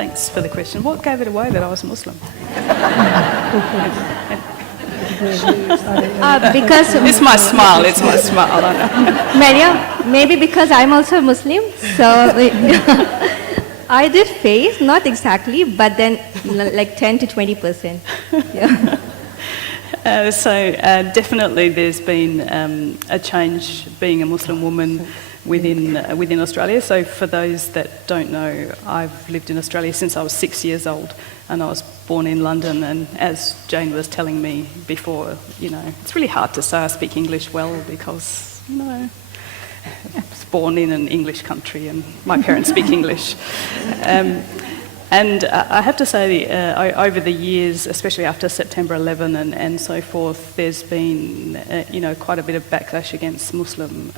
Thanks for the question. What gave it away that I was Muslim? Because It's my smile. It's my smile. I know. Miriam, maybe because I'm also Muslim, so I did face, not exactly, but then like 10 to 20%. Yeah. Definitely there's been a change being a Muslim woman within Australia. So for those that don't know, I've lived in Australia since I was 6 years old, and I was born in London. And as Jane was telling me before, it's really hard to say I speak English well because, I was born in an English country and my parents speak English. And I have to say, over the years, especially after September 11 and so forth, there's been, quite a bit of backlash against Muslim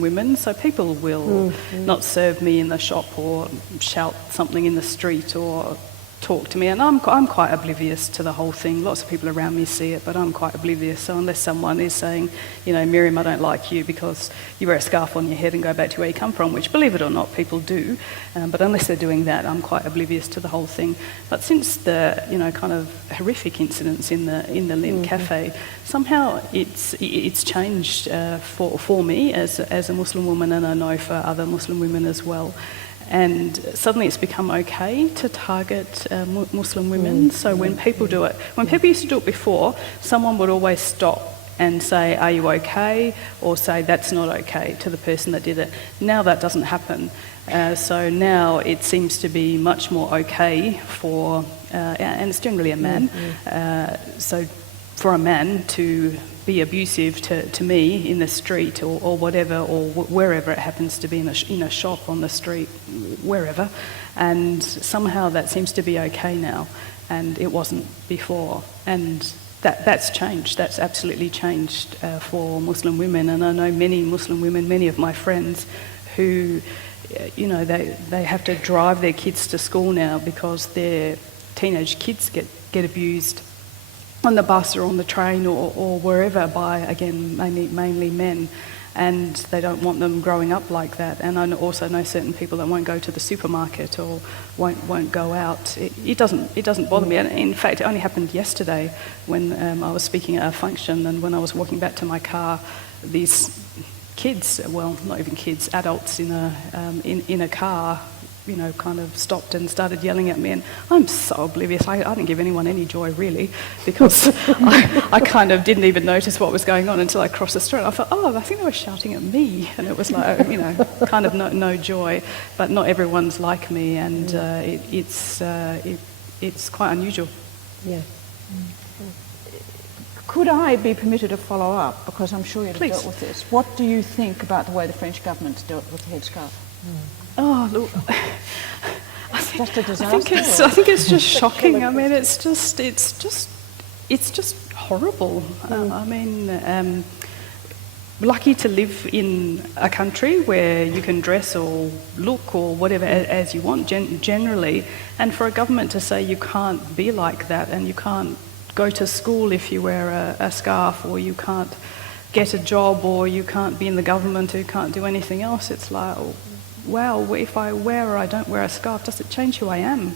women. So people will not serve me in the shop or shout something in the street or talk to me, and I'm quite oblivious to the whole thing. Lots of people around me see it, but I'm quite oblivious. So unless someone is saying, Miriam, I don't like you because you wear a scarf on your head and go back to where you come from, which, believe it or not, people do, but unless they're doing that, I'm quite oblivious to the whole thing. But since the kind of horrific incidents in the Lindt-Cafe, somehow it's changed for me as a Muslim woman, and I know for other Muslim women as well. And suddenly it's become okay to target Muslim women. So when people do it, when people used to do it before, someone would always stop and say, are you okay? Or say, that's not okay, to the person that did it. Now that doesn't happen. So now it seems to be much more okay for, and it's generally a man, so for a man to be abusive to me in the street or whatever, or wherever it happens to be, in a shop, on the street, wherever, and somehow that seems to be okay now, and it wasn't before. And that's changed. That's absolutely changed for Muslim women. And I know many Muslim women, many of my friends, who, they have to drive their kids to school now because their teenage kids get abused on the bus or on the train or wherever by, again, mainly men, and they don't want them growing up like that. And I also know certain people that won't go to the supermarket or won't go out. It doesn't bother me. And in fact, it only happened yesterday when I was speaking at a function, and when I was walking back to my car, these kids, well, not even kids, adults in a car, kind of stopped and started yelling at me, and I'm so oblivious. I didn't give anyone any joy, really, because I kind of didn't even notice what was going on until I crossed the street. I thought, I think they were shouting at me, and it was like, kind of no joy. But not everyone's like me, and it's quite unusual. Yeah. Could I be permitted to follow up, because I'm sure you've dealt with this? What do you think about the way the French government's dealt with the headscarf? Oh, look, I think it's just shocking. I mean, it's just horrible. Lucky to live in a country where you can dress or look or whatever as you want generally, and for a government to say you can't be like that, and you can't go to school if you wear a scarf, or you can't get a job, or you can't be in the government, or you can't do anything else. It's like, wow, if I wear or I don't wear a scarf, does it change who I am?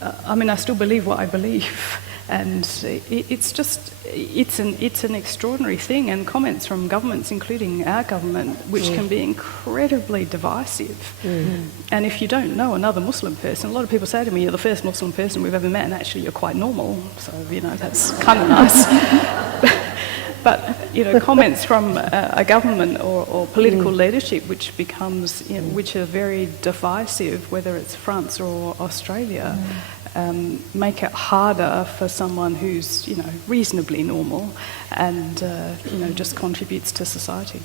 I still believe what I believe, and it's an extraordinary thing. And comments from governments, including our government, which can be incredibly divisive. And if you don't know another Muslim person, a lot of people say to me, you're the first Muslim person we've ever met, and actually you're quite normal, so that's kind of nice. But comments from a government or political leadership, which becomes, which are very divisive, whether it's France or Australia, make it harder for someone who's reasonably normal and just contributes to society.